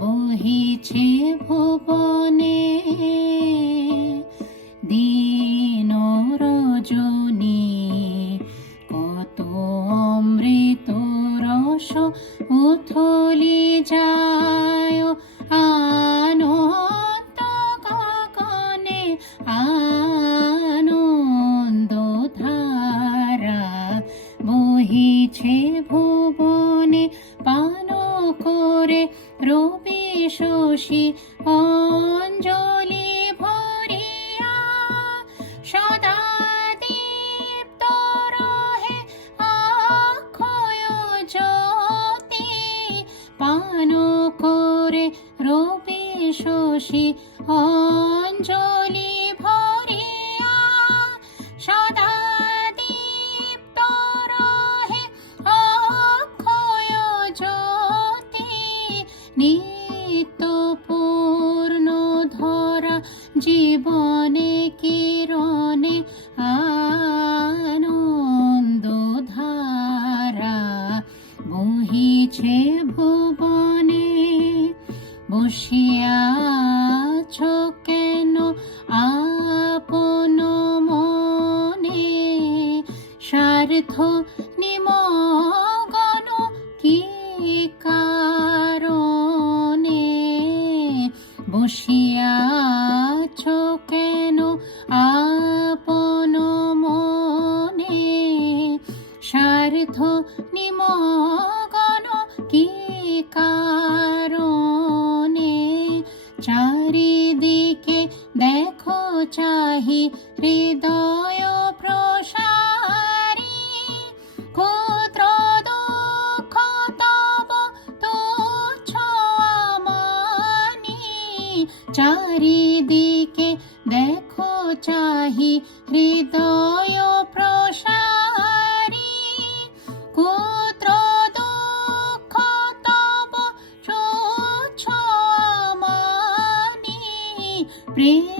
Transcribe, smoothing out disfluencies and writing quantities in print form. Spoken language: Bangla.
বহিছে ভুবনে দিন রজনী, কত অমৃত রস উথলি যায় আনন্দ গগনে, আনন্দ ধারা বহিছে ভুবনে। পান করে রবি শশী অঞ্জলি ভরিয়া, সদা দীপ্ত রহে অক্ষয় জ্যোতি। পান করে রবি শশী অঞ্জলি ভরিয়া, সদা দীপ্ত রহে অক্ষয় জ্যোতি। নিত্য পূর্ণ ধরা জীবনে কিরণে, আনন্দ ধারা বহিছে ভুবনে। বসিয়াছ কেন আপন মনে, স্বার্থ নিমগ্ন কি কারণে? বসিয়াছ কেন আপন মনে, স্বার্থ নিমগ্ন কি কারণে? চারিদিকে দেখো চাহি হৃদয় প্রসারী, ক্ষুদ্র দুঃখ তব তুচ্ছ আমানি। চারিদিকে দেখো চাহি হৃদয় প্রসারী, ক্ষুদ্র দুঃখ তব তুচ্ছ আমানি। প্রেম